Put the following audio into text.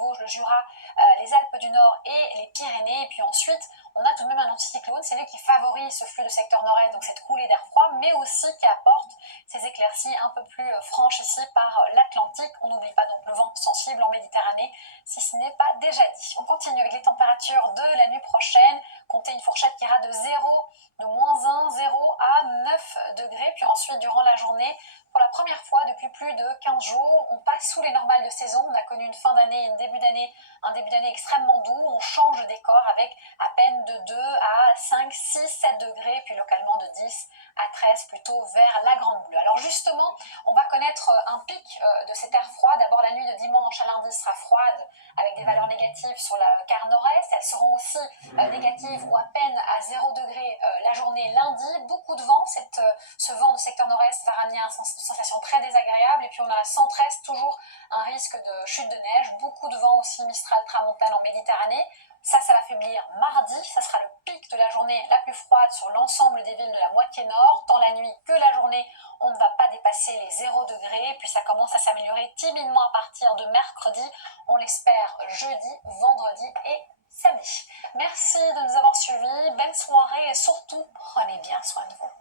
Vosges, le Jura, les Alpes du Nord et les Pyrénées. Et puis ensuite, on a tout de même un anticyclone, c'est lui qui favorise ce flux de secteur nord-est, donc cette coulée d'air froid, mais aussi qui apporte ces éclaircies un peu plus franches ici par l'Atlantique. On n'oublie pas donc le vent sensible en Méditerranée, si ce n'est pas déjà dit. On continue avec les températures de la nuit prochaine. Comptez une fourchette qui ira de -1, 0 à 9 degrés. Puis ensuite, durant la journée, pour la première fois depuis plus de 15 jours, on passe sous les normales de saison. On a connu une fin d'année et un début d'année extrêmement doux. On change de décor avec à peine de 2 à 5, 6, 7 degrés, puis localement de 10 à 13 plutôt vers la Grande Bleue. Alors justement, on va connaître un pic de cet air froid. D'abord, la nuit de dimanche à lundi sera froide avec des valeurs négatives sur la quart nord-est. Elles seront aussi négatives ou à peine à 0 degré la journée lundi. Beaucoup de vent, ce vent du secteur nord-est va ramener une sensation très désagréable. Et puis on a à 113 toujours un risque de chute de neige. Beaucoup de vent aussi mistral tramontane en Méditerranée. Ça va faiblir mardi, ça sera le pic de la journée la plus froide sur l'ensemble des villes de la moitié nord. Tant la nuit que la journée, on ne va pas dépasser les 0 degrés, puis ça commence à s'améliorer timidement à partir de mercredi. On l'espère jeudi, vendredi et samedi. Merci de nous avoir suivis, belle soirée et surtout, prenez bien soin de vous.